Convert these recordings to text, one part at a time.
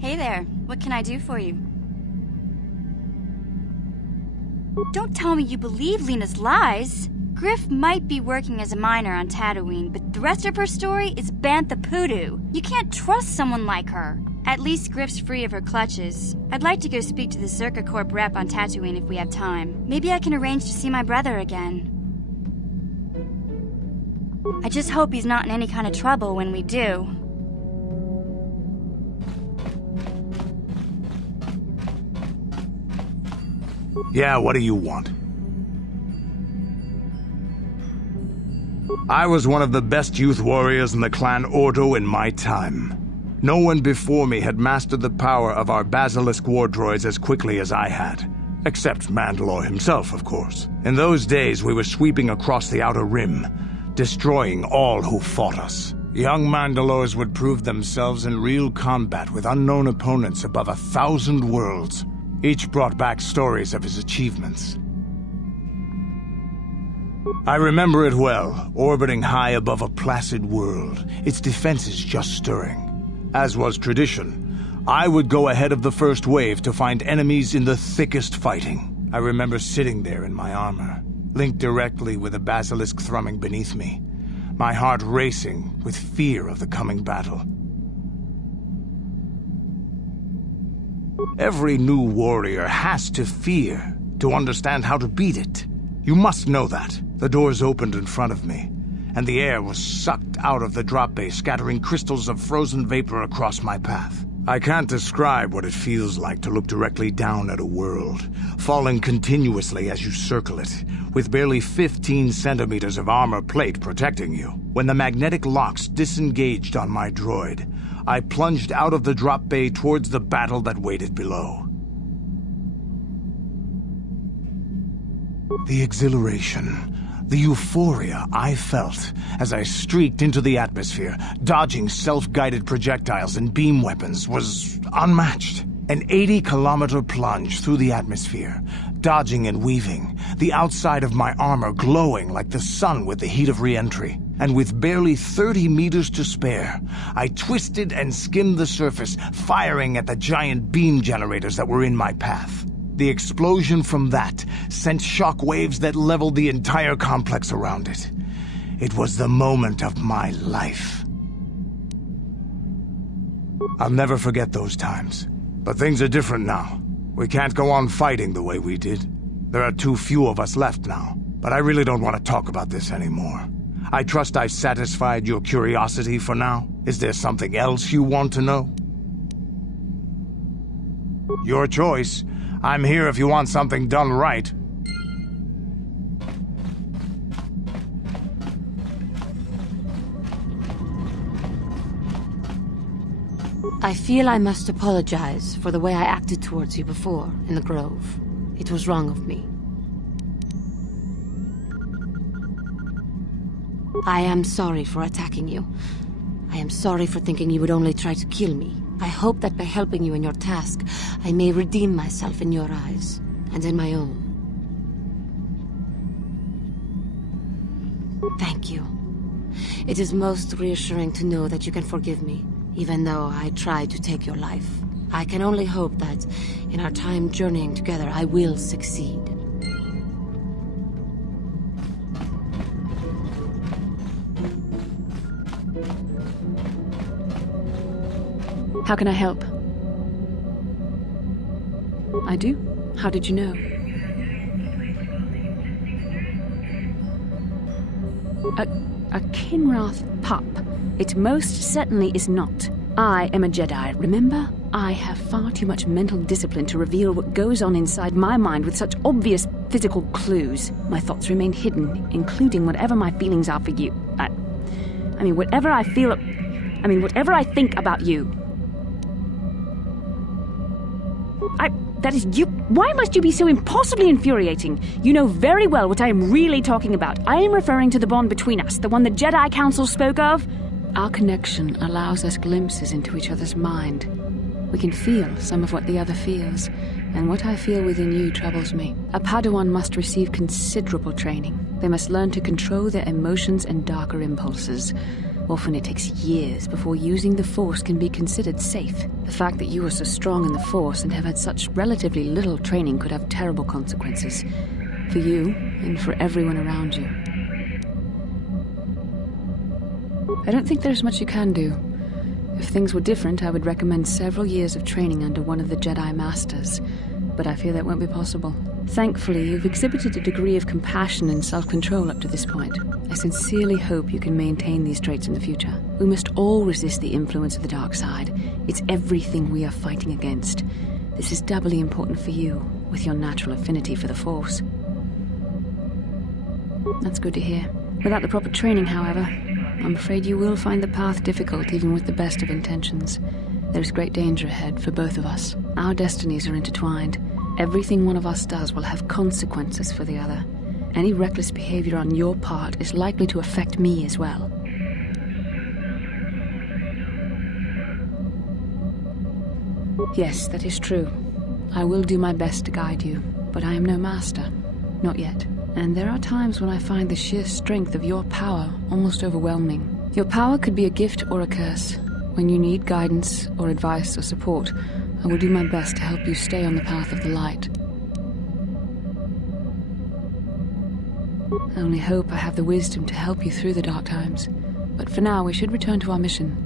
Hey there, what can I do for you? Don't tell me you believe Lena's lies! Griff might be working as a miner on Tatooine, but the rest of her story is bantha poodoo. You can't trust someone like her. At least Griff's free of her clutches. I'd like to go speak to the Circa Corp rep on Tatooine if we have time. Maybe I can arrange to see my brother again. I just hope he's not in any kind of trouble when we do. Yeah, what do you want? I was one of the best youth warriors in the clan Ordo in my time. No one before me had mastered the power of our basilisk war droids as quickly as I had. Except Mandalore himself, of course. In those days, we were sweeping across the Outer Rim, destroying all who fought us. Young Mandalores would prove themselves in real combat with unknown opponents above 1,000 worlds. Each brought back stories of his achievements. I remember it well, orbiting high above a placid world, its defenses just stirring. As was tradition, I would go ahead of the first wave to find enemies in the thickest fighting. I remember sitting there in my armor, linked directly with a basilisk thrumming beneath me, my heart racing with fear of the coming battle. Every new warrior has to fear to understand how to beat it. You must know that. The doors opened in front of me, and the air was sucked out of the drop bay, scattering crystals of frozen vapor across my path. I can't describe what it feels like to look directly down at a world, falling continuously as you circle it, with barely 15 centimeters of armor plate protecting you. When the magnetic locks disengaged on my droid, I plunged out of the drop bay towards the battle that waited below. The exhilaration, the euphoria I felt as I streaked into the atmosphere, dodging self-guided projectiles and beam weapons, was unmatched. An 80-kilometer plunge through the atmosphere, dodging and weaving, the outside of my armor glowing like the sun with the heat of re-entry. And with barely 30 meters to spare, I twisted and skimmed the surface, firing at the giant beam generators that were in my path. The explosion from that sent shock waves that leveled the entire complex around it. It was the moment of my life. I'll never forget those times. But things are different now. We can't go on fighting the way we did. There are too few of us left now. But I really don't want to talk about this anymore. I trust I've satisfied your curiosity for now. Is there something else you want to know? Your choice. I'm here if you want something done right. I feel I must apologize for the way I acted towards you before, in the Grove. It was wrong of me. I am sorry for attacking you. I am sorry for thinking you would only try to kill me. I hope that by helping you in your task, I may redeem myself in your eyes, and in my own. Thank you. It is most reassuring to know that you can forgive me, even though I tried to take your life. I can only hope that, in our time journeying together, I will succeed. How can I help? I do? How did you know? A Kinrath pup. It most certainly is not. I am a Jedi, remember? I have far too much mental discipline to reveal what goes on inside my mind with such obvious physical clues. My thoughts remain hidden, including whatever my feelings are for you. Whatever I think about you. That is you. Why must you be so impossibly infuriating? You know very well what I am really talking about. I am referring to the bond between us, the one the Jedi Council spoke of. Our connection allows us glimpses into each other's mind. We can feel some of what the other feels, and what I feel within you troubles me. A Padawan must receive considerable training. They must learn to control their emotions and darker impulses. Often it takes years before using the Force can be considered safe. The fact that you are so strong in the Force and have had such relatively little training could have terrible consequences. For you, and for everyone around you. I don't think there's much you can do. If things were different, I would recommend several years of training under one of the Jedi Masters. But I fear that won't be possible. Thankfully, you've exhibited a degree of compassion and self-control up to this point. I sincerely hope you can maintain these traits in the future. We must all resist the influence of the dark side. It's everything we are fighting against. This is doubly important for you, with your natural affinity for the Force. That's good to hear. Without the proper training, however, I'm afraid you will find the path difficult even with the best of intentions. There's great danger ahead for both of us. Our destinies are intertwined. Everything one of us does will have consequences for the other. Any reckless behavior on your part is likely to affect me as well. Yes, that is true. I will do my best to guide you, but I am no master. Not yet. And there are times when I find the sheer strength of your power almost overwhelming. Your power could be a gift or a curse. When you need guidance or advice or support, I will do my best to help you stay on the path of the light. I only hope I have the wisdom to help you through the dark times. But for now, we should return to our mission.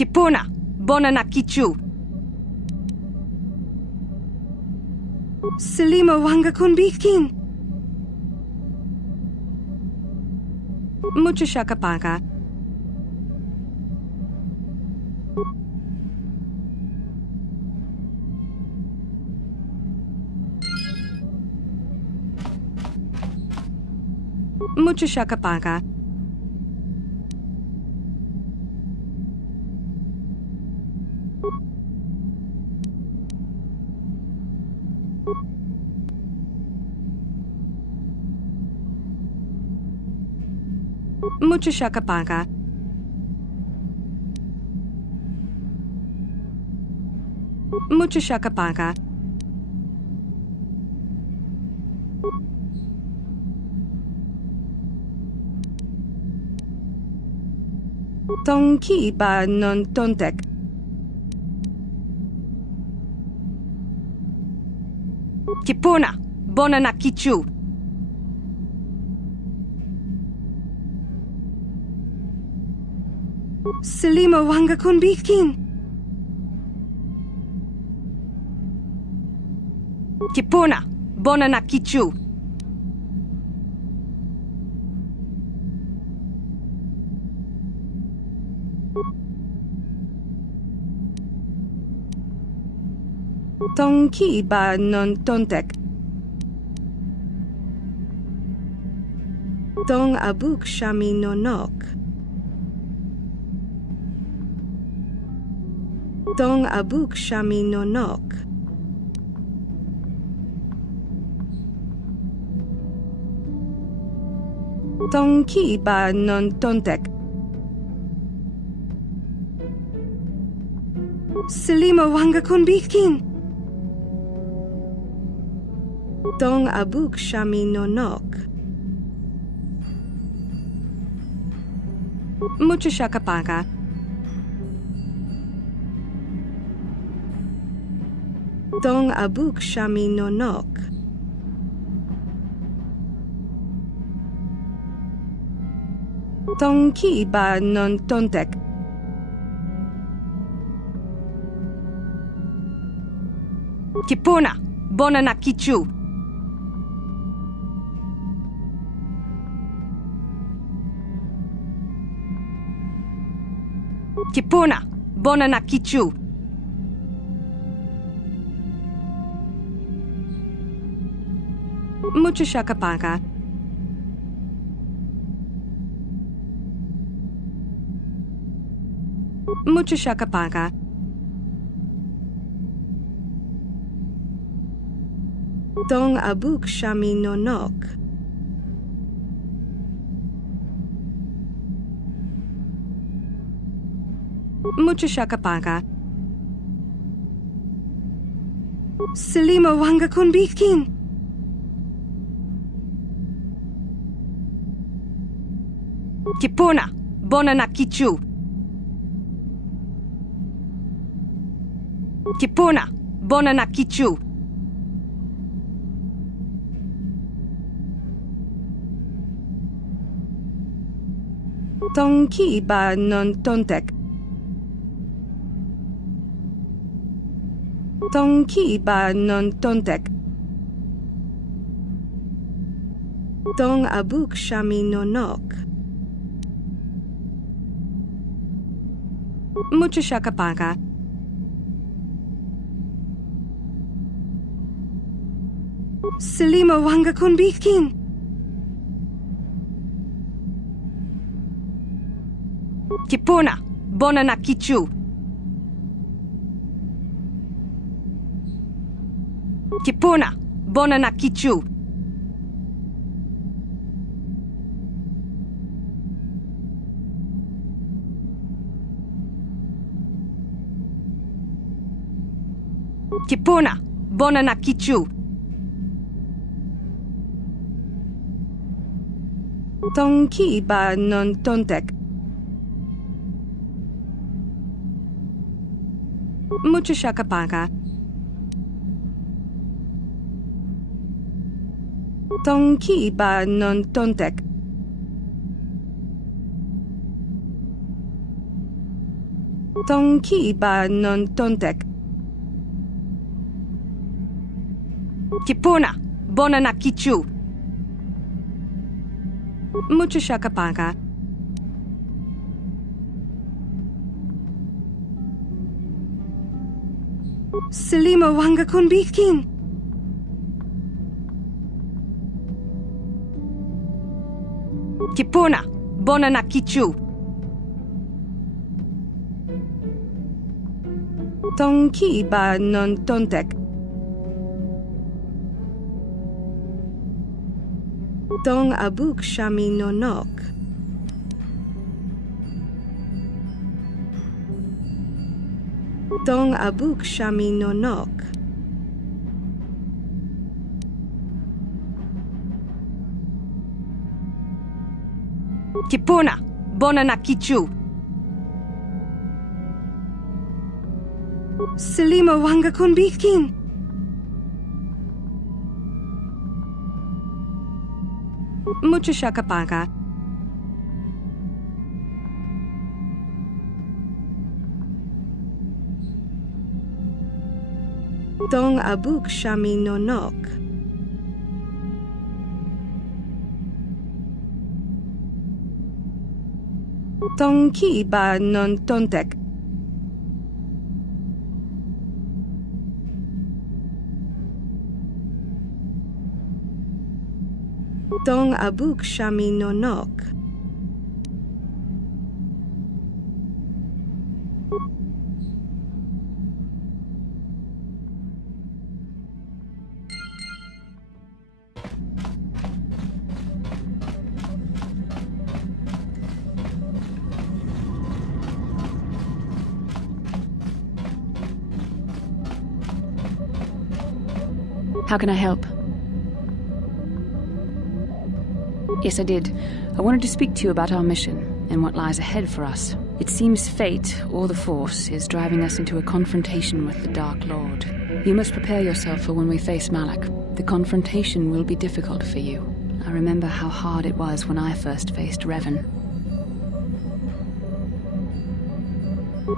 Kipuna, bona na kichu. Selima wanga kunbikin. Mucho shakapaka. Mucho shakapaka. Muchashakapaka. Muchashakapaka. Tonki ba non tontek. Kipuna, bonana kichu. Selima wanga kunbikin. Kipuna, bonana kichu. Tonki ba non tontek. Tong abuk shami no nok. Tong abuk shami no nok. Tonki ba non tontek. Selima wanga kunbikin. Tong abuk shami no nok. Muchashakapaka. Tong abuk shami no nok. Tong ki ba non tontek. Kipuna, bonana kichu. Kipuna, bonana kichu. Muchashakapaka. Muchashakapaka. Tong abuk shami no nok. Muchashakapaka. Selima wanga kunbikin. Kipuna, bonana kichu. Kipuna, bonana kichu. Tonki ba non tontek. Tonki ba non tontek. Tong abuk shami no nok. Muchashakapaka. Selima wanga kunbikin. Kipuna, bonana kichu. Kipuna, bonana kichu. Kipuna, bonana kichu. Tonki ba non tontek. Muchashakapaka. Tonki ba non tontek. Tonki ba non tontek. Kipuna, bonana kichu. Muchashakapaka. Selima wanga kunbikin. Kipuna, bonana kichu. Tonki ba non tontek. Dong abuk shami nonok. Dong abuk shami nonok. Kipuna, bona na kichu. Selima wanga kun bikin. Mucho shakapaka. Dong abuk shami nonok. Dong ki ba non tontek. Dong abuk shami nonok. How can I help? Yes, I did. I wanted to speak to you about our mission and what lies ahead for us. It seems fate, or the Force, is driving us into a confrontation with the Dark Lord. You must prepare yourself for when we face Malak. The confrontation will be difficult for you. I remember how hard it was when I first faced Revan.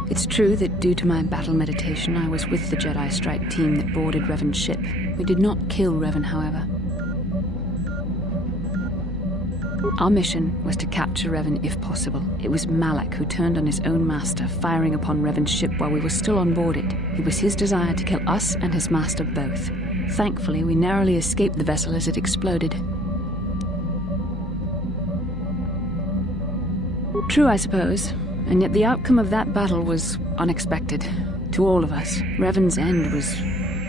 It's true that due to my battle meditation, I was with the Jedi strike team that boarded Revan's ship. We did not kill Revan, however. Our mission was to capture Revan if possible. It was Malak who turned on his own master, firing upon Revan's ship while we were still on board it. It was his desire to kill us and his master both. Thankfully, we narrowly escaped the vessel as it exploded. True, I suppose, and yet the outcome of that battle was unexpected. To all of us, Revan's end was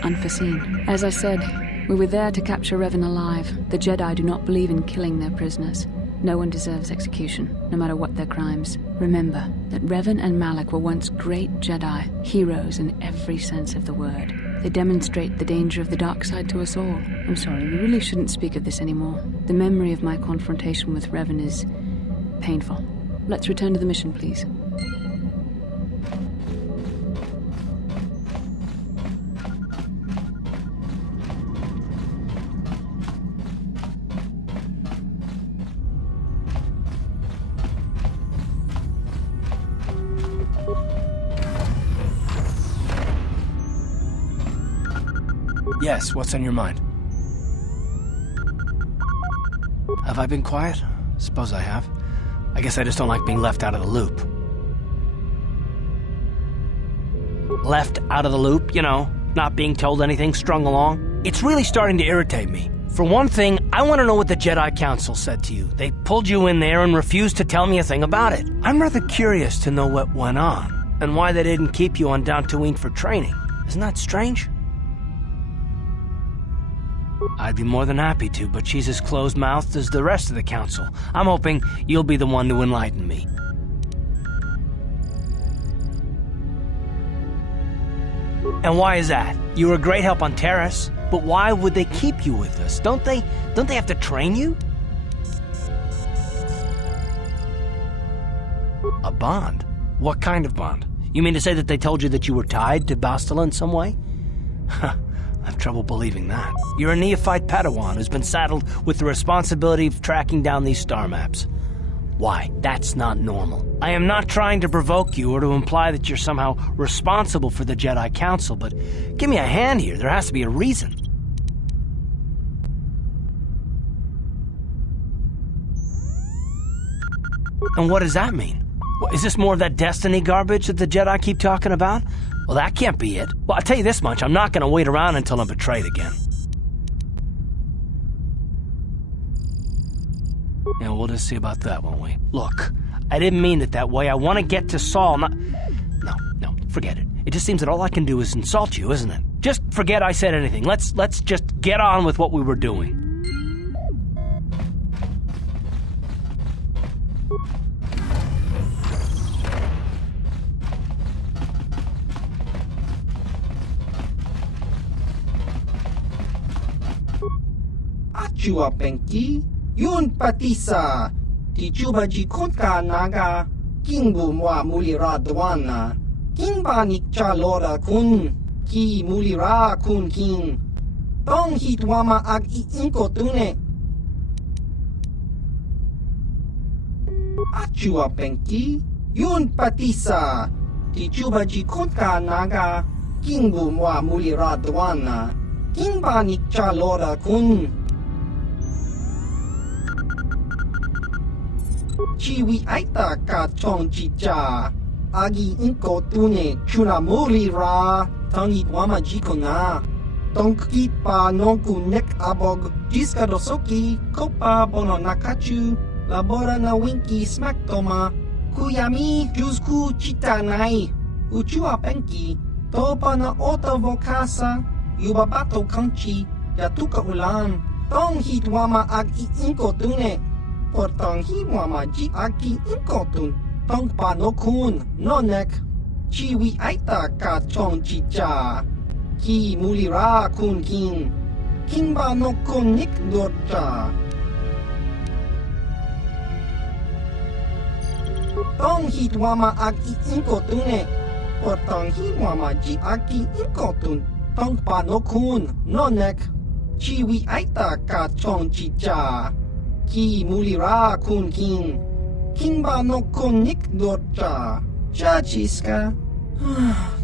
unforeseen. As I said, we were there to capture Revan alive. The Jedi do not believe in killing their prisoners. No one deserves execution, no matter what their crimes. Remember that Revan and Malak were once great Jedi, heroes in every sense of the word. They demonstrate the danger of the dark side to us all. I'm sorry, we really shouldn't speak of this anymore. The memory of my confrontation with Revan is painful. Let's return to the mission, please. Yes, what's on your mind? Have I been quiet? Suppose I have. I guess I just don't like being left out of the loop. Left out of the loop, you know, not being told anything, strung along. It's really starting to irritate me. For one thing, I want to know what the Jedi Council said to you. They pulled you in there and refused to tell me a thing about it. I'm rather curious to know what went on, and why they didn't keep you on Dantooine for training. Isn't that strange? I'd be more than happy to, but she's as closed-mouthed as the rest of the council. I'm hoping you'll be the one to enlighten me. And why is that? You were a great help on Terrace, but why would they keep you with us? Don't they have to train you? A bond? What kind of bond? You mean to say that they told you that you were tied to Bastila in some way? I have trouble believing that. You're a neophyte Padawan who's been saddled with the responsibility of tracking down these star maps. Why? That's not normal. I am not trying to provoke you or to imply that you're somehow responsible for the Jedi Council, but give me a hand here. There has to be a reason. And what does that mean? Is this more of that destiny garbage that the Jedi keep talking about? Well, that can't be it. Well, I'll tell you this much, I'm not going to wait around until I'm betrayed again. Yeah, we'll just see about that, won't we? Look, I didn't mean it that way. I want to get to Saul, not... No, forget it. It just seems that all I can do is insult you, isn't it? Just forget I said anything. Let's just get on with what we were doing. Achua Penki, Yun Patisa, Tichuba Jikonka Naga, Kingbu Mwa Mulira Dwana, Kingba Nikcha Lora Kun, Ki Mulira Kun King, Tong Hitwama Ag Inko Tune. Achua Penki, Yun Patisa, Tichuba Jikonka Naga, Kingbu Mwa Mulira Dwana, Kingba Nikcha Lora Kun. Chiwi Aita Ka Chong Chicha, Agi Inko Tune Chuna Mulira, Tangi Wama Jikona, Tonki Pa Nonku Nek Abog, Jiska Dosoki, Kopa Bono Nakachu, Labora na Winki Smack Toma, Kuyami Jusku Chitanai, Uchua Penki, Topa na Ota Vokasa, Yubabato Kanchi, Yatuka Ulan, Tong Hitwama Ag Inko Tune, Portang Hiwama Ji Aki Inko Tun, Tong Pa no Kun, Nonek, Chiwi Aita Ka Chong Chicha, Ki Mulira Kun King, Kingba no Kun Nik Dorcha. Tong Hitwama Ag Inko Tune, Portang Hiwama Ji Aki Inko Tun, Tong Pa no Kun, Nonek, Chiwi Aita Ka Chong Chicha, Ki Mulira Kun King, Kingba no Kun Nik Dorcha, Chachiska,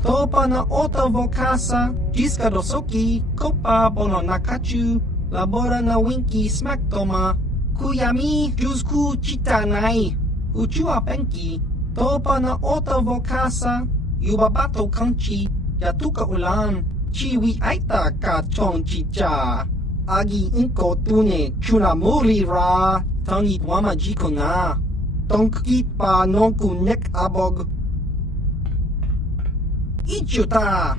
Topa na Ota Vokasa, Jiska Dosoki, Kopa Bono Nakachu, Labora na Winki Smack Toma, Kuyami Jusku Chitanai, Uchua Penki, Topa na Ota Vokasa, Yubabato Kanchi, Yatuka Ulan, Chiwi Aita Ka Chong Chicha, Agi Inko Tune Chuna Mulira, Tangi Wama Jikona, Tonki Pa Nonku Nek Abog, Ichuta!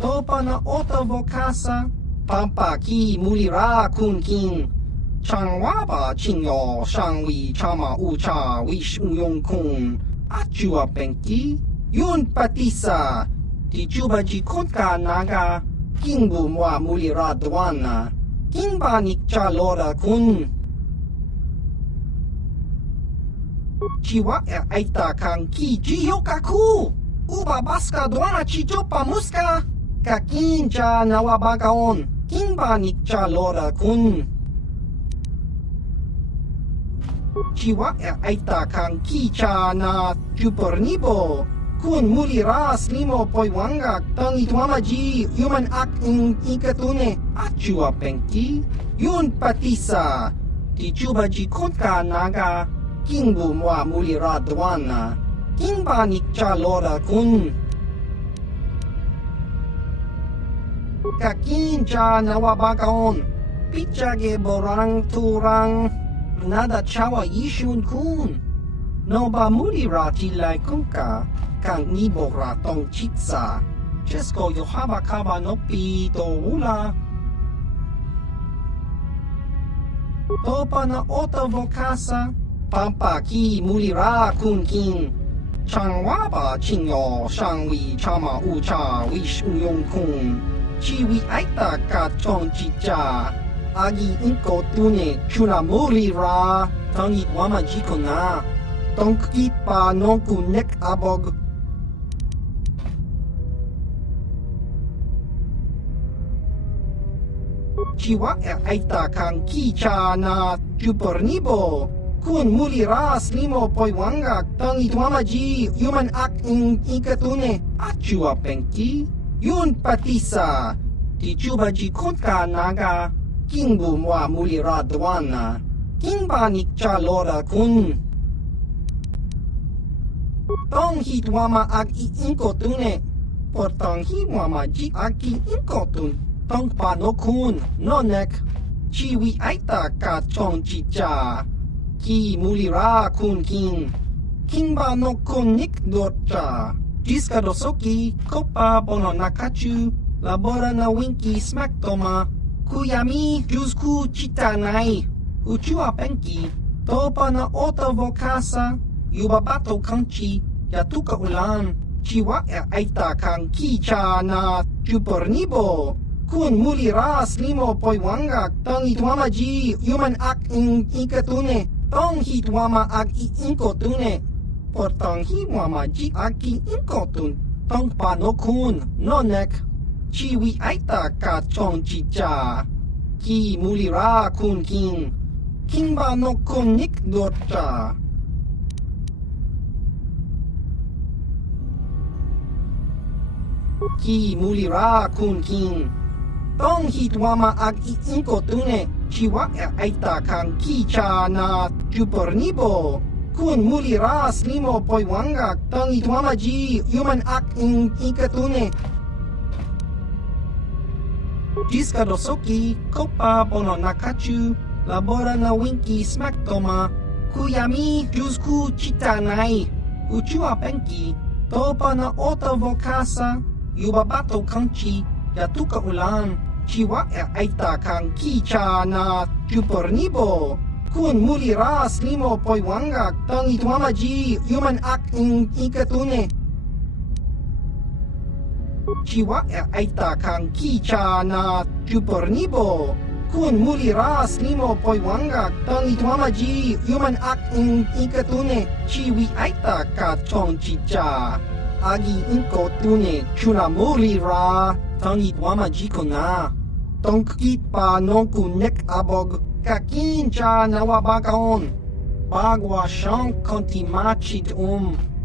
Topa na Ota Vokasa, Pampa Ki Mulira Kun King, Changwaba Chinyo Shangwi Chama Ucha Wish Uyong Kun, Achua Penki, Yun Patisa, Tichuba Jikonka Naga, Kingbu Mwa Mulira Dwana, Kingba Nikcha Lora Kun. Chiwa Aita Kang Ki Jiyokaku, Uba Baska Dwana Chichopa Muska, Kakincha Nawabagaon, Kingba Nikcha Lora Kun. Chiwa Aita Kang Kicha na Chupornibo, Kun Mulira Slimo Poiwanga, Tangi Tuamaji, Human Act in Ikatune, Achua Penki, Yun Patisa, Tichuba Jikonka Naga, Kingbu Mwa Mulira Dwana, Kingba Nikcha Lora Kun. Kakincha Nawabagaon, Pichage Borang Turang, Nada Chawa Yishun Kun, Noba Mulira Tilai Kunka, Kang Nibora Tong Chitsa, Chesko Yohaba Kaba Nopi Do Ula, Topa na Ota Vokasa, Pampa Ki Mulira Kun King, Changwaba Chinyo Shangwi Chama Ucha Wish Uyong Kun, Chiwi Aita Ka Chong Chicha, Agi Inko Tune Chuna Mulira, Tangi Wama Jikona, Tonki Pa Nonku Nek Abog, Chiwa Aita Kang Kicha na Chupornibo, Kun Mulira Slimo Poiwanga, Tangi Tuamaji, Human Act in Ikatune, Achua Penki, Yun Patisa, Tichuba Jikonka Naga, Kingbu Mwa Mulira Dwana, Kingba Nikcha Lora Kun. Tong Hitwama Ag Inko Tune, Portang Hiwama Ji Aki Inko Tun, Tong Pa no Kun, Nonek, Chiwi Aita Ka Chong Chicha, Ki Mulira Kun King, Kingba no Kun Nik Dorcha, Jiska dosoki, kopa bono nakachu, labora na winki smack toma, kuyami jusku chitanai, uchua penki, topa na ota vokasa, yubabato kanchi, yatuka ulan, chiwa aita kang kicha na chupornibo, kun muli ras limo poiwanga, tong itwamaji, human ak in ikatune, tong hitwama ag iinkotune, portong hiwamaji aki inkotun, tong panokun, nonek, chiwi aita ka chong chicha, ki muli ra kun king, kingba no kun nik dorcha. Ki muli ra kun king, tong hitwama ag iinkotune, chiwa aita kang kicha na chupornibo, kun muli ras limo poiwanga, tong itwamaji human ak in ikatune. Jiska dosoki, kopa bono nakachu, labora na winki smack toma, kuyami jusku chitanai, uchua penki, topa na ota vokasa, yubabato kanchi, yatuka ulan, chiwa aita kang kicha na chupornibo, kun muli ras limo poiwanga, tong itwamaji human ak in ikatune. Chiwa aita kang kicha na chupornibo, kun muli ras limo poiwanga, tong itwamaji human ak in ikatune, chiwi aita ka chong chicha, agi inkotune chuna muli ra, tong itwamaji ko na, tong kit pa nongku nek abog, kakincha na wabagaon, bagwa siyang konti machit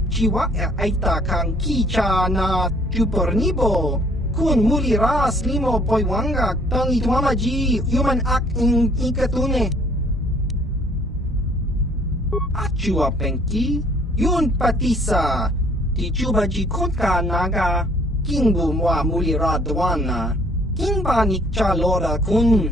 chiwa aita kang kicha na chupornibo, kun muli ras limo poiwanga, tong itwamaji human ak in ikatune. Achua penki, yun patisa, ti chubaji konka naga, kingbu mwa muli ra dwana, kingba nikcha lora kun.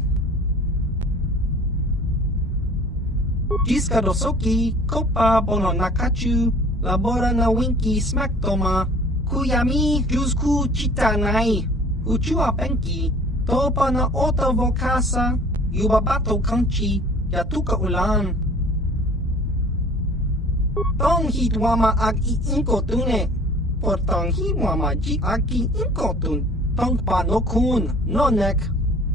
Jiska dosoki, kopa bono nakachu, labora na winki smack toma, kuyami jusku chitanai, uchua penki, topa na ota vokasa, yubabato kanchi, yatuka ulan. Tong hitwama ag iinkotune, portong hiwamaji aki inkotun, tong panokun, nonek,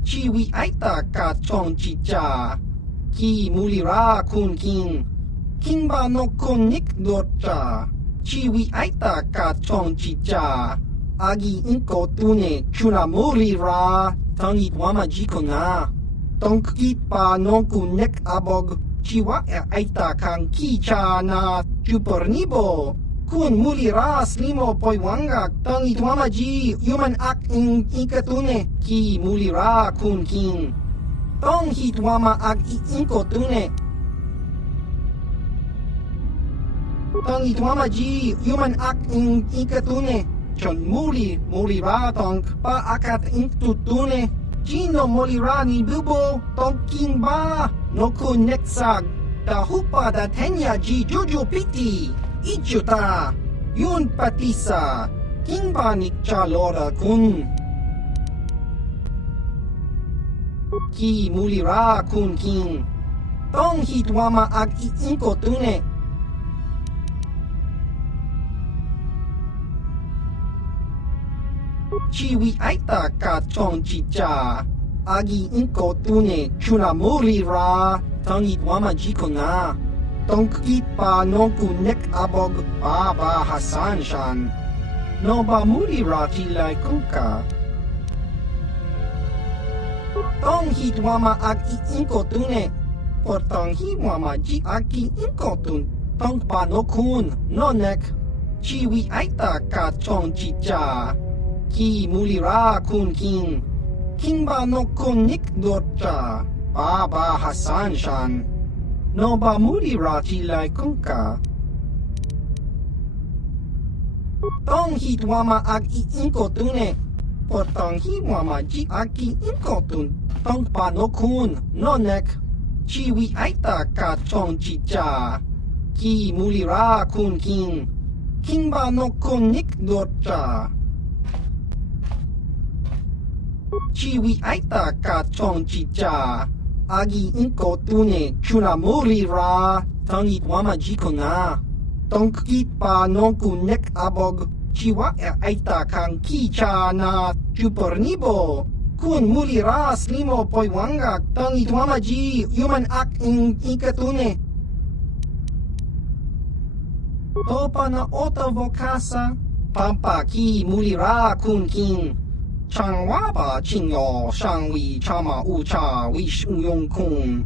chiwi aita ka chong chicha, ki muli ra kun king, kingba no kun nik dorcha, chiwi aita ka chong chicha, agi inkotune chuna muli ra, tong itwamaji ko na, tong kit pa no kun nek abog, chiwa aita kang kicha na chupornibo, kun muli ras limo poiwanga, tong itwamaji human ak in ikatune, ki muli ra kun king, tong hitwama ag iinkotune, tong itwamaji human ak in ikatune, chon muli ra tong pa akat intutune, chino muli ra ni bubo, tong king ba, no kun neksag, da hupa da tenya ji jojo piti, ichuta, yun patisa, king ba nikcha lora kun. Ki muli ra kun king, tong hitwama ag iinkotune, chiwi aita ka chong chicha, agi inkotune chuna muli ra, tong itwamaji ko na, tong kit pa nongku nek abog baba hasan shan, no ba muli ra tilay kuka. Tong hitwama ag iinkotune, portong hiwamaji aki inkotun, tong panokun, nonek, chiwi aita ka chong chicha, ki muli ra kun king, kingba no kun nik dorcha, baba hasan shan, no ba muli ra tilay kuka. Tong hitwama ag iinkotune, portong hiwamaji aki inkotun, tong panokun, nonek, chiwi aita ka chong chicha, ki muli ra kun king, Kimba no konik dorcha. Chiwi aita ka chong chicha. Agi inko tune chuna morira. Tangit wama jikona. Tonkit pa nonku nek abog. Chiwa aita kang kicha na chupornibo. Kun mulira slimo poiwanga. Tangit wama ji human ak inkatune. Topa na ota vokasa, pampa ki mulira kun kin. Changwa ba chinyo shangwi chama ucha wish uyong kun.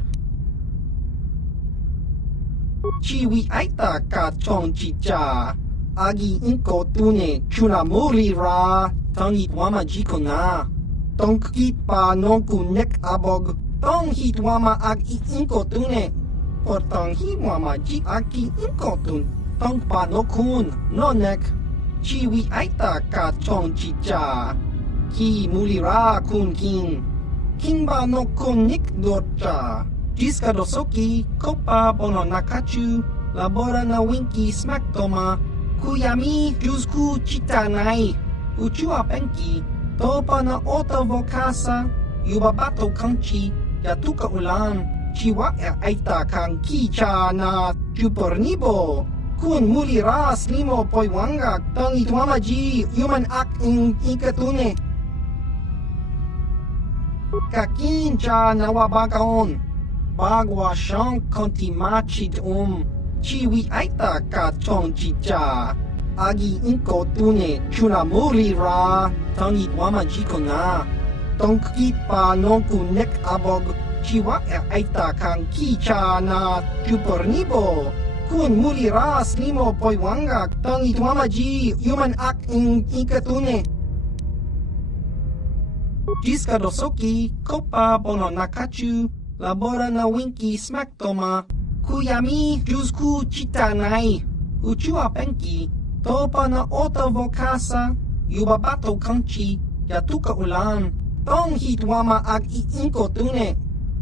Chiwi aita ka chong chicha. Agi inko tune chuna mulira. Tangit wama jikona. Tonkit pa nonku nek abog. Tonghit wama ag inko tune. Portanghi wama ji aki inko tune. Tong pa no kun, no nek. Chiwi aita ka chong chicha. Ki mulira kun kin. Kimba no konik dorcha. Jiska dosoki, kopa bono nakachu. Labora na winki smack toma. Kuyami jusku chitanai. Uchua penki. Topa na ota vokasa. Yubabato kanchi. Yatuka ulan. Chiwa aita kang kicha na chupornibo. Kun mulira slimo poiwanga tangi tuama ji human ak ikatune. Kakincha nawabakaon. Bagwa shang konti machit Chiwi aita ka chong chicha. Agi inko tune chuna mulira tangi tuama jikona. Tonkit pa nonku nek abog. Chiwa aita kang kicha na chupornibo. Kun mulira slimo poiwanga tangi tuama ji human ak ikatune. Jiska dosoki, kopa bono nakachu, labora na winki smack toma. Kuyami jusku chitanai. Uchua penki, topa na ota vokasa, yubabato kanchi, yatuka ulan. Tonghi tuama ag inkotune.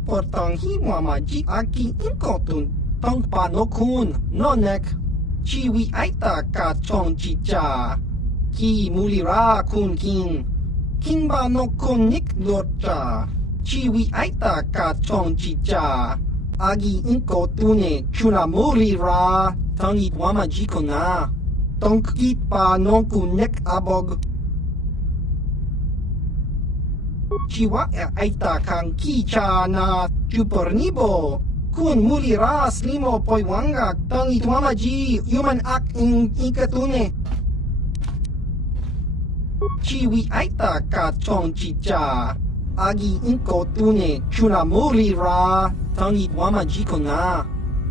Portanghi wama ji aki inkotun. Tong pa no kun, no nek. Chiwi aita ka chong chicha. Ki mulira kun kin. Kimba no konik dorcha. Chiwi aita ka chong chicha. Agi inko tune chuna mulira. Tangi wama jikona. Tonkit pa nonku nek abog. Chiwa aita kang kicha na chupornibo. Kun mulira slimo poiwanga tangi tuama ji human ak ikatune. Chiwi aita ka chong chicha. Agi inko tune chuna mulira tangi tuama jikona.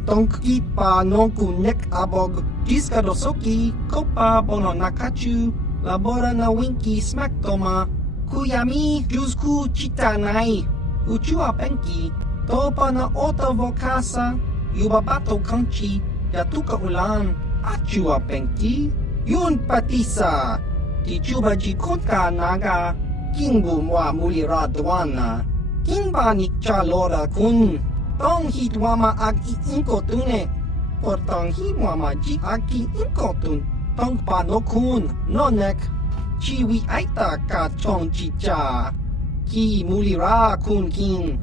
Tonkit pa nonku nek abog. Jiska dosoki, kopa bono nakachu. Labora na winki smack toma. Kuyami jusku chitanai. Uchua penki. Topa na ota vokasa, yubabato kanchi, yatuka ulan, achua penki, yun patisa, tichuba jikonka naga, kingbu mwa mulira dwana, kingba nikcha lora kun, tong hitwama ag inkotune, portang himwama ji aki inkotun, tong pa no kun, no nek, chiwi aita ka chong chicha, ki mulira kun kin,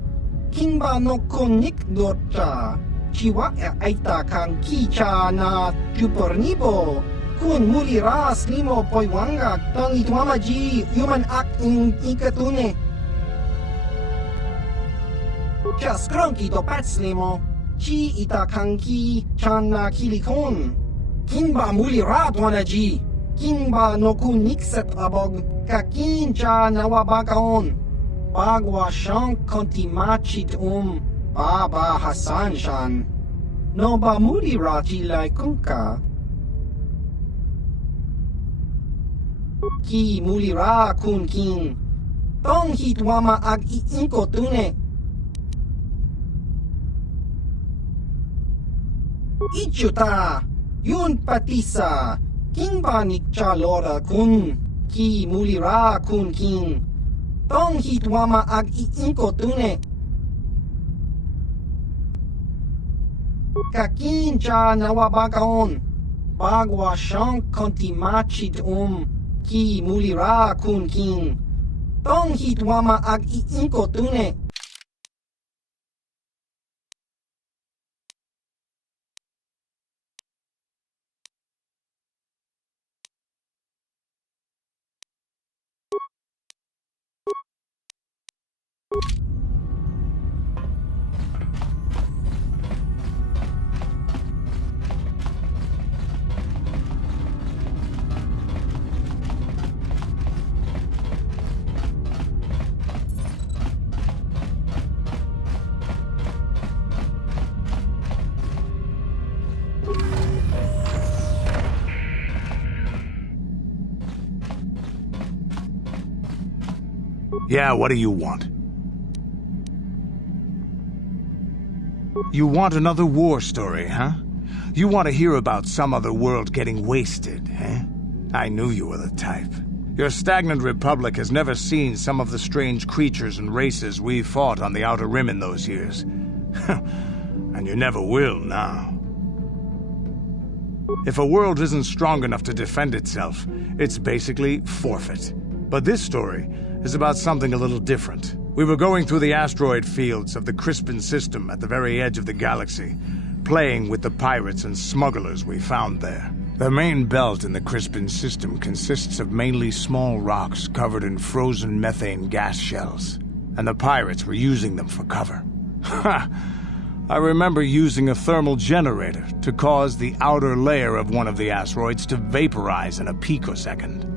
Kimba no konik dorcha. Chiwa aita kang kicha na chupornibo. Kun mulira slimo poiwanga tangi tuama ji human ak ikatune. Just cronky do pat slimo. Chi ita kanki chana kilikon. Kimba mulira tuana ji. Kimba no kunik set abog. Kakincha nawabakaon. Bagwa shang konti machit Baba Hassan shan. No ba mulira tilai kunka. Ki mulira kun kin. Tong hitwama ag inkotune. Ichuta. Yun patisa. Kimba nikcha lora kun. Ki mulira kun kin. Tong hitwama ag inkotune. Kakincha nawabakaon. Bagwa shang konti machit ki mulira kun king. Tong hit wama ag inko tune. Yeah, what do you want? You want another war story, huh? You want to hear about some other world getting wasted, eh? I knew you were the type. Your stagnant republic has never seen some of the strange creatures and races we fought on the Outer Rim in those years. And you never will now. If a world isn't strong enough to defend itself, it's basically forfeit. But this story is about something a little different. We were going through the asteroid fields of the Crispin system at the very edge of the galaxy, playing with the pirates and smugglers we found there. The main belt in the Crispin system consists of mainly small rocks covered in frozen methane gas shells, and the pirates were using them for cover. Ha! I remember using a thermal generator to cause the outer layer of one of the asteroids to vaporize in a picosecond.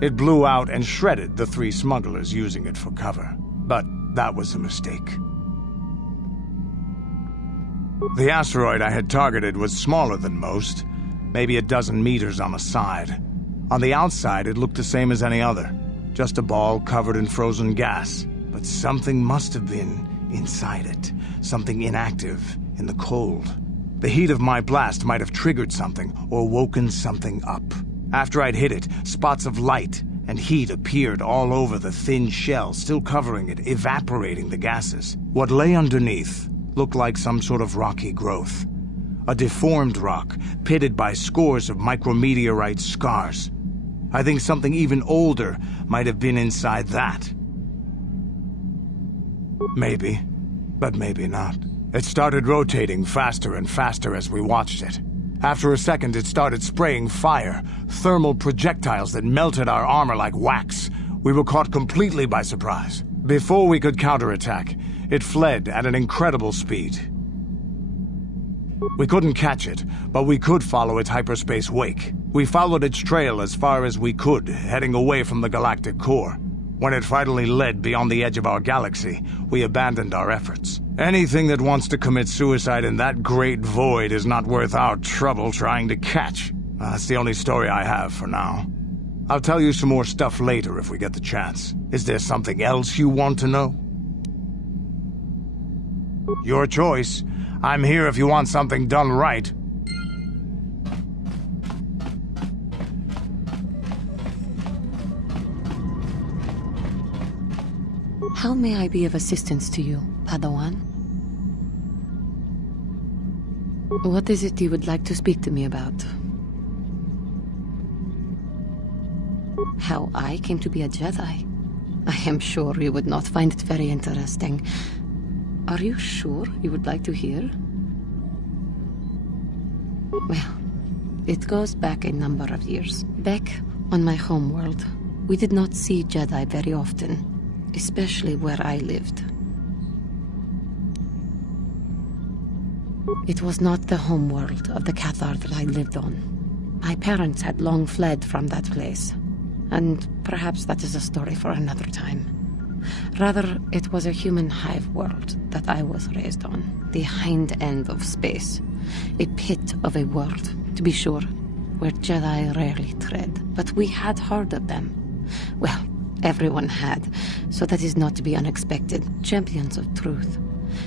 It blew out and shredded the 3 smugglers using it for cover. But that was a mistake. The asteroid I had targeted was smaller than most, maybe a dozen meters on a side. On the outside, it looked the same as any other, just a ball covered in frozen gas. But something must have been inside it, something inactive in the cold. The heat of my blast might have triggered something or woken something up. After I'd hit it, spots of light and heat appeared all over the thin shell, still covering it, evaporating the gases. What lay underneath looked like some sort of rocky growth. A deformed rock, pitted by scores of micrometeorite scars. I think something even older might have been inside that. Maybe, but maybe not. It started rotating faster and faster as we watched it. After a second, it started spraying fire, thermal projectiles that melted our armor like wax. We were caught completely by surprise. Before we could counterattack, it fled at an incredible speed. We couldn't catch it, but we could follow its hyperspace wake. We followed its trail as far as we could, heading away from the galactic core. When it finally led beyond the edge of our galaxy, we abandoned our efforts. Anything that wants to commit suicide in that great void is not worth our trouble trying to catch. That's the only story I have for now. I'll tell you some more stuff later if we get the chance. Is there something else you want to know? Your choice. I'm here if you want something done right. How may I be of assistance to you, Padawan? What is it you would like to speak to me about? How I came to be a Jedi? I am sure you would not find it very interesting. Are you sure you would like to hear? Well, it goes back a number of years. Back on my homeworld, we did not see Jedi very often. Especially where I lived. It was not the homeworld of the KotOR that I lived on. My parents had long fled from that place, and perhaps that is a story for another time. Rather, it was a human hive world that I was raised on, the hind end of space, a pit of a world, to be sure, where Jedi rarely tread, but we had heard of them. Well, everyone had, so that is not to be unexpected. Champions of truth,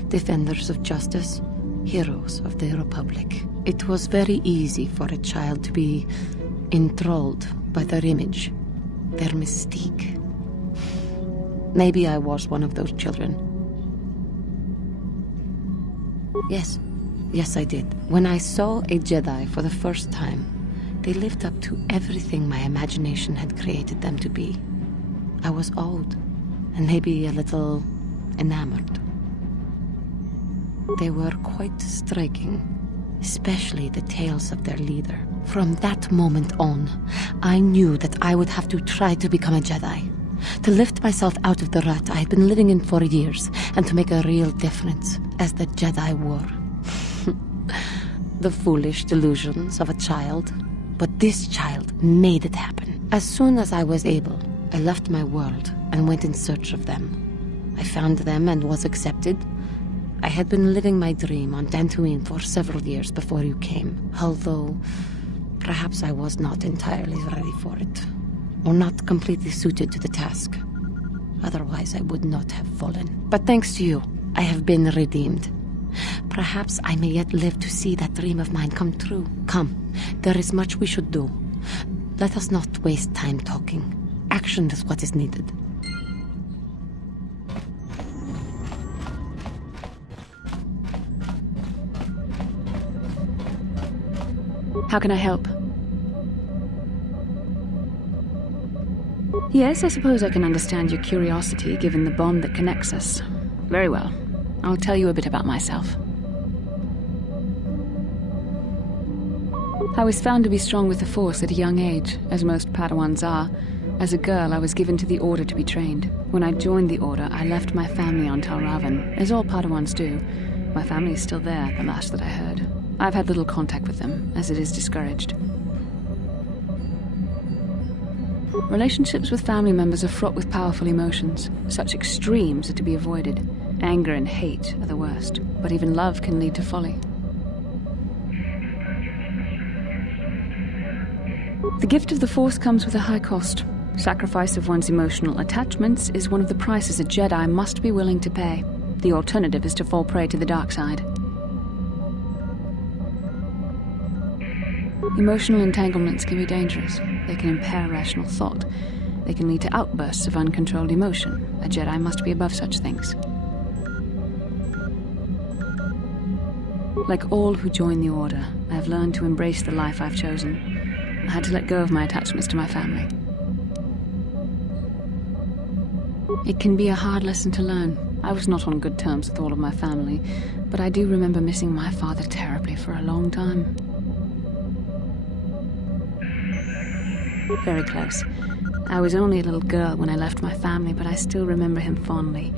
defenders of justice, heroes of the Republic. It was very easy for a child to be enthralled by their image, their mystique. Maybe I was one of those children. Yes, I did. When I saw a Jedi for the first time, They lived up to everything my imagination had created them to be. I was awed, and maybe a little enamored. They were quite striking, especially the tales of their leader. From that moment on, I knew that I would have to try to become a Jedi. To lift myself out of the rut I had been living in for years, and to make a real difference, as the Jedi were. The foolish delusions of a child. But this child made it happen. As soon as I was able, I left my world and went in search of them. I found them and was accepted. I had been living my dream on Dantooine for several years before you came, although perhaps I was not entirely ready for it, or not completely suited to the task. Otherwise, I would not have fallen. But thanks to you, I have been redeemed. Perhaps I may yet live to see that dream of mine come true. Come, there is much we should do. Let us not waste time talking. Action is what is needed. How can I help? Yes, I suppose I can understand your curiosity, given the bond that connects us. Very well. I'll tell you a bit about myself. I was found to be strong with the Force at a young age, as most Padawans are. As a girl, I was given to the Order to be trained. When I joined the Order, I left my family on Yavin, as all Padawans do. My family is still there, the last that I heard. I've had little contact with them, as it is discouraged. Relationships with family members are fraught with powerful emotions. Such extremes are to be avoided. Anger and hate are the worst, but even love can lead to folly. The gift of the Force comes with a high cost. Sacrifice of one's emotional attachments is one of the prices a Jedi must be willing to pay. The alternative is to fall prey to the dark side. Emotional entanglements can be dangerous. They can impair rational thought. They can lead to outbursts of uncontrolled emotion. A Jedi must be above such things. Like all who join the Order, I have learned to embrace the life I've chosen. I had to let go of my attachments to my family. It can be a hard lesson to learn. I was not on good terms with all of my family, but I do remember missing my father terribly for a long time. Very close. I was only a little girl when I left my family, but I still remember him fondly.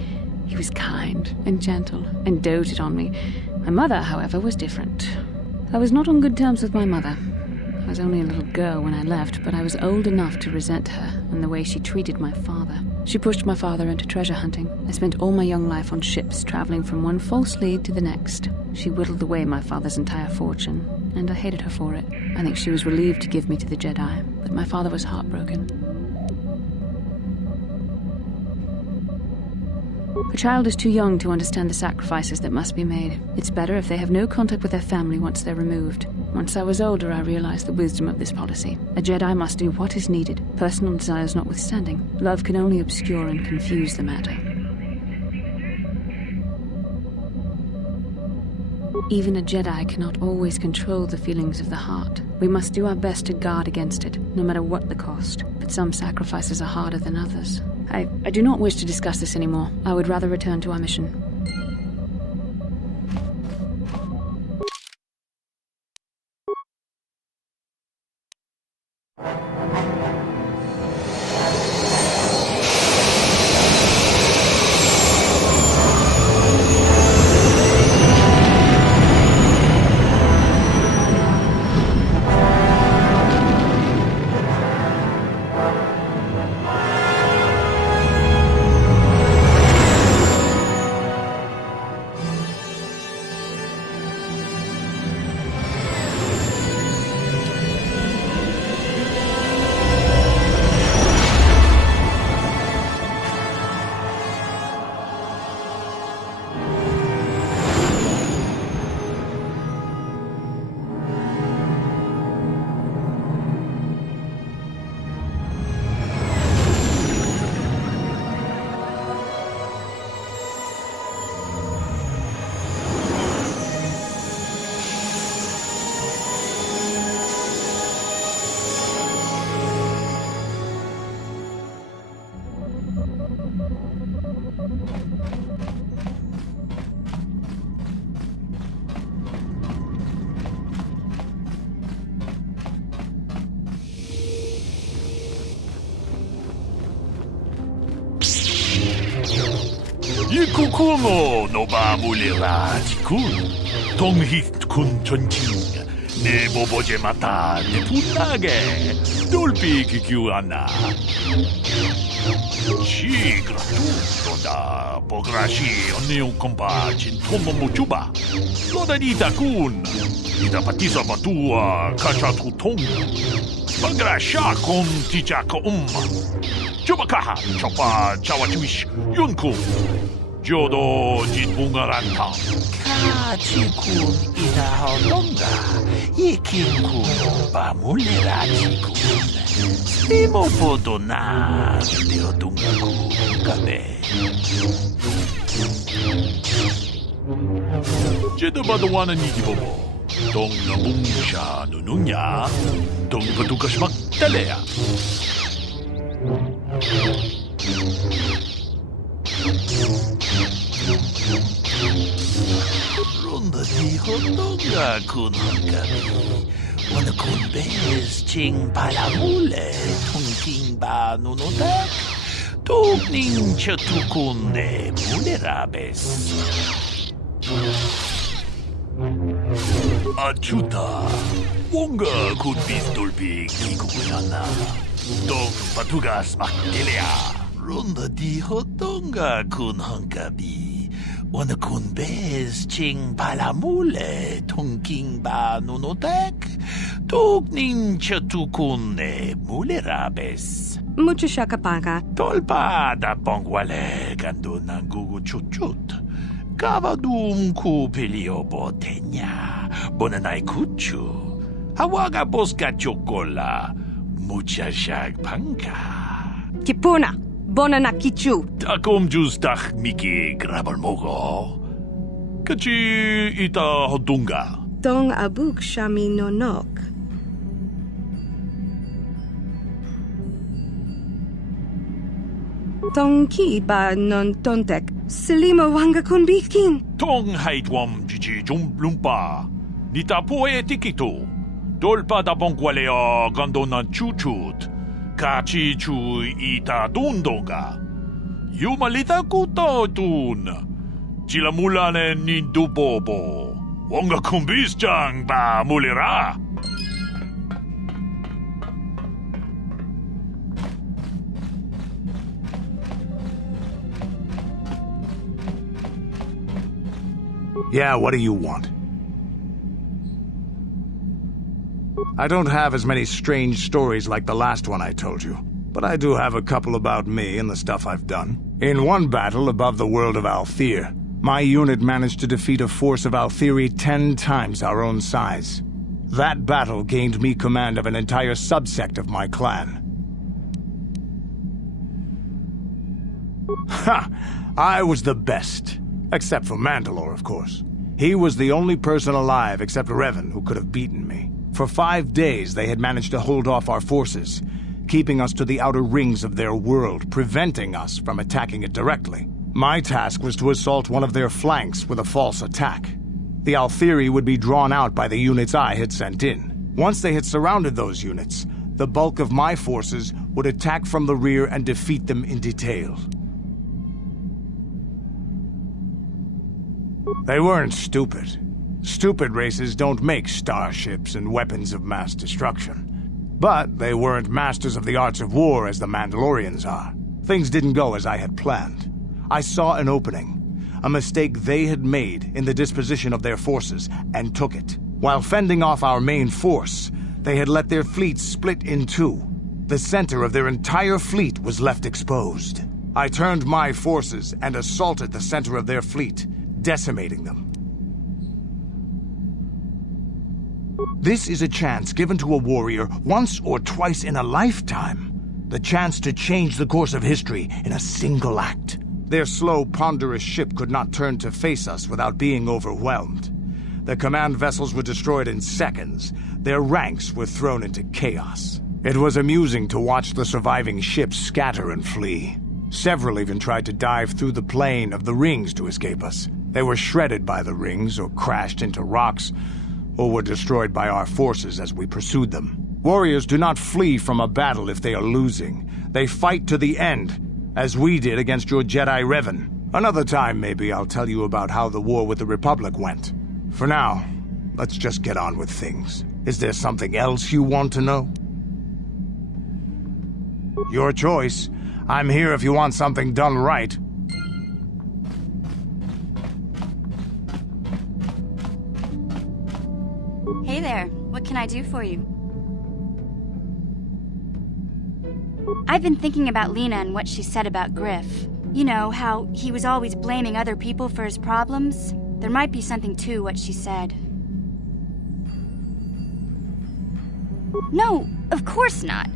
He was kind and gentle and doted on me. My mother, however, was different. I was not on good terms with my mother. I was only a little girl when I left, but I was old enough to resent her and the way she treated my father. She pushed my father into treasure hunting. I spent all my young life on ships, traveling from one false lead to the next. She whittled away my father's entire fortune, and I hated her for it. I think she was relieved to give me to the Jedi, but my father was heartbroken. A child is too young to understand the sacrifices that must be made. It's better if they have no contact with their family once they're removed. Once I was older, I realized the wisdom of this policy. A Jedi must do what is needed, personal desires notwithstanding. Love can only obscure and confuse the matter. Even a Jedi cannot always control the feelings of the heart. We must do our best to guard against it, no matter what the cost. But some sacrifices are harder than others. I do not wish to discuss this anymore. I would rather return to our mission. Ikukuno no ba mulera tikun. Tonghit kun chonching. Ne boboje mata ne punage. Dolpi kikiuana. Chi gratuito da pograshi oneo compagin tomo muchuba. Loda dita kun. Ida patisa batua kachatu tong. Bagrasha kon tijaka Chubakaha chopa chawachuish yunku. Jodo jitbungaranta. Kachikun ida hodonga. Ikinkun bamulera chikun. Simo podona deodunga kukane. Jeda badawana nigibobo. Dong nabungsha nununya. Dong padukas magdalea. Ronda di hodonga kun hangami. Wana kun bez ching palamule. Tung king ba nunodak. Tung ning chatukun ne mulerabes. Achuta. Wonga kun bistolpi kikukuyana. Dong patugas makdelea. Ronda di hodonga kun hankabi. Wana kun bez ching palamule. Tong king ba nunotek. Tugnin chatukun ne mulerabes. Mucho shakapanga. Tolpa da bongwale gando nangugu chuchut. Kavadum ku pelio botenya. Bonanai kuchu. Hawaga boska chokola. Mucha shag panka. Kipuna. Bonana kichu. Takom justach miki grabalmogo. Kachi ita hodunga. Dong abuk shami nonok. Tong ki ba non tontek. Selimo wanga kun bikin. Tong haitwam jiji jumblumpa. Nita poe tikito. Dolpa da bongwalea gandona chuchut. Kachi chu ita dundonga. Yumalita kuto tun. Chilamulane nindubobo. Wonga kumbisjang ba mulira. Yeah, what do you want? I don't have as many strange stories like the last one I told you, but I do have a couple about me and the stuff I've done. In one battle above the world of Althir, my unit managed to defeat a force of Althiri 10 times our own size. That battle gained me command of an entire subsect of my clan. Ha! I was the best. Except for Mandalore, of course. He was the only person alive except Yavin who could have beaten me. For 5 days they had managed to hold off our forces, keeping us to the outer rings of their world, preventing us from attacking it directly. My task was to assault one of their flanks with a false attack. The Althiri would be drawn out by the units I had sent in. Once they had surrounded those units, the bulk of my forces would attack from the rear and defeat them in detail. They weren't stupid. Stupid races don't make starships and weapons of mass destruction. But they weren't masters of the arts of war as the Mandalorians are. Things didn't go as I had planned. I saw an opening, a mistake they had made in the disposition of their forces, and took it. While fending off our main force, they had let their fleet split in two. The center of their entire fleet was left exposed. I turned my forces and assaulted the center of their fleet, decimating them. This is a chance given to a warrior once or twice in a lifetime. The chance to change the course of history in a single act. Their slow, ponderous ship could not turn to face us without being overwhelmed. The command vessels were destroyed in seconds. Their ranks were thrown into chaos. It was amusing to watch the surviving ships scatter and flee. Several even tried to dive through the plane of the rings to escape us. They were shredded by the rings, or crashed into rocks, or were destroyed by our forces as we pursued them. Warriors do not flee from a battle if they are losing. They fight to the end, as we did against your Jedi Yavin. Another time, maybe I'll tell you about how the war with the Republic went. For now, let's just get on with things. Is there something else you want to know? Your choice. I'm here if you want something done right. Hey there, what can I do for you? I've been thinking about Lena and what she said about Griff. You know, how he was always blaming other people for his problems? There might be something to what she said. No, of course not.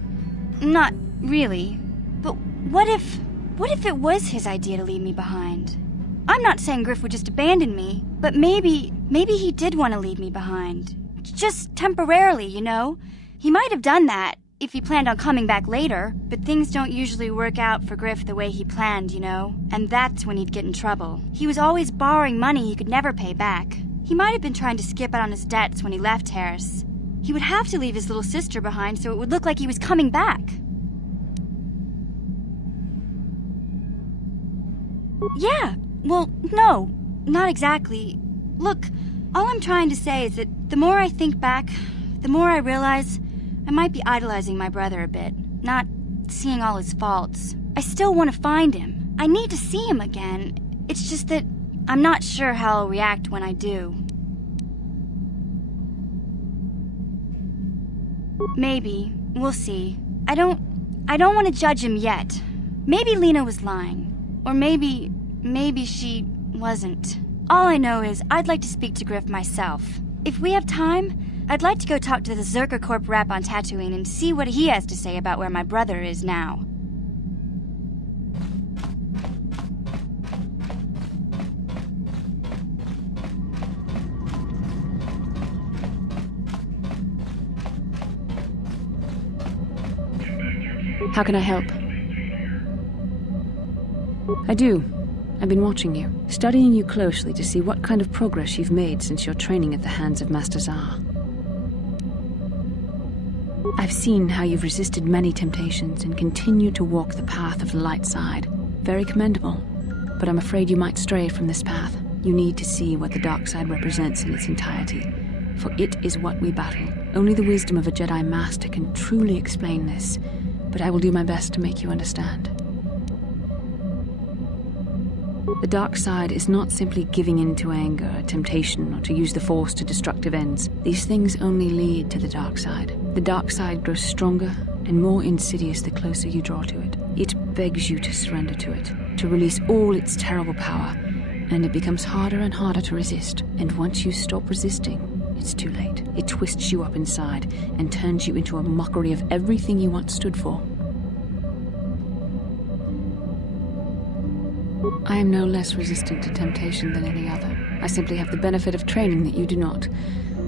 Not really. But what if it was his idea to leave me behind? I'm not saying Griff would just abandon me, but maybe he did want to leave me behind. Just temporarily, you know? He might have done that if he planned on coming back later, but things don't usually work out for Griff the way he planned, you know? And that's when he'd get in trouble. He was always borrowing money he could never pay back. He might have been trying to skip out on his debts when he left Harris. He would have to leave his little sister behind so it would look like he was coming back. Yeah, well, no, not exactly. Look, all I'm trying to say is that the more I think back, the more I realize I might be idolizing my brother a bit, not seeing all his faults. I still want to find him. I need to see him again. It's just that I'm not sure how I'll react when I do. Maybe. We'll see. I don't want to judge him yet. Maybe Lena was lying. Or maybe she wasn't. All I know is I'd like to speak to Griff myself. If we have time, I'd like to go talk to the Zerker Corp rep on Tatooine and see what he has to say about where my brother is now. How can I help? I do. I've been watching you, studying you closely to see what kind of progress you've made since your training at the hands of Master Zar. I've seen how you've resisted many temptations and continue to walk the path of the light side. Very commendable. But I'm afraid you might stray from this path. You need to see what the dark side represents in its entirety. For it is what we battle. Only the wisdom of a Jedi Master can truly explain this. But I will do my best to make you understand. The dark side is not simply giving in to anger, temptation, or to use the Force to destructive ends. These things only lead to the dark side. The dark side grows stronger and more insidious the closer you draw to it. It begs you to surrender to it, to release all its terrible power, and it becomes harder and harder to resist. And once you stop resisting, it's too late. It twists you up inside and turns you into a mockery of everything you once stood for. I am no less resistant to temptation than any other. I simply have the benefit of training that you do not.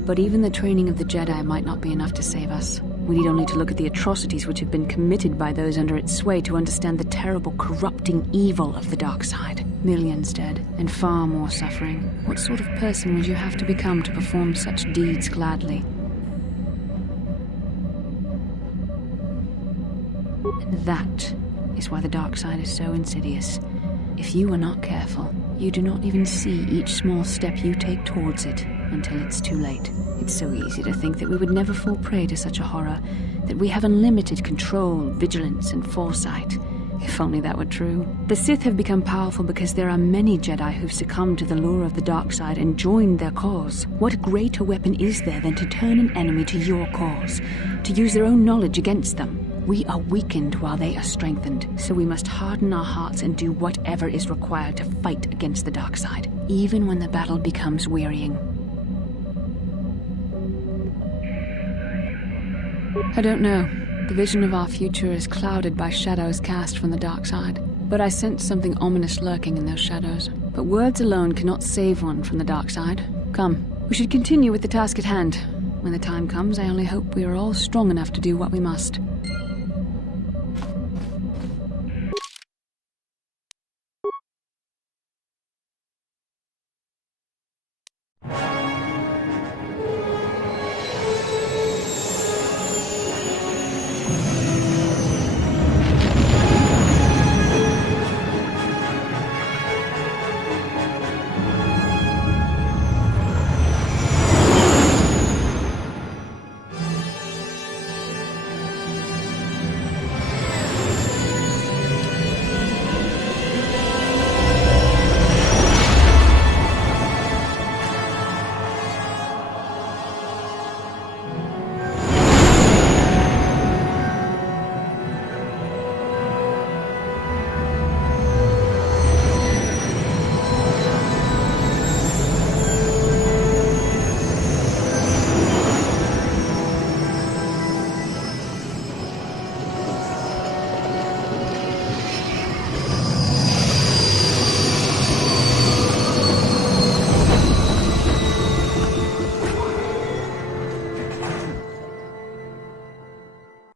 But even the training of the Jedi might not be enough to save us. We need only to look at the atrocities which have been committed by those under its sway to understand the terrible, corrupting evil of the dark side. Millions dead, and far more suffering. What sort of person would you have to become to perform such deeds gladly? And that is why the dark side is so insidious. If you are not careful, you do not even see each small step you take towards it until it's too late. It's so easy to think that we would never fall prey to such a horror, that we have unlimited control, vigilance, and foresight. If only that were true. The Sith have become powerful because there are many Jedi who've succumbed to the lure of the dark side and joined their cause. What greater weapon is there than to turn an enemy to your cause, to use their own knowledge against them? We are weakened while they are strengthened, so we must harden our hearts and do whatever is required to fight against the dark side, even when the battle becomes wearying. I don't know. The vision of our future is clouded by shadows cast from the dark side, but I sense something ominous lurking in those shadows. But words alone cannot save one from the dark side. Come, we should continue with the task at hand. When the time comes, I only hope we are all strong enough to do what we must.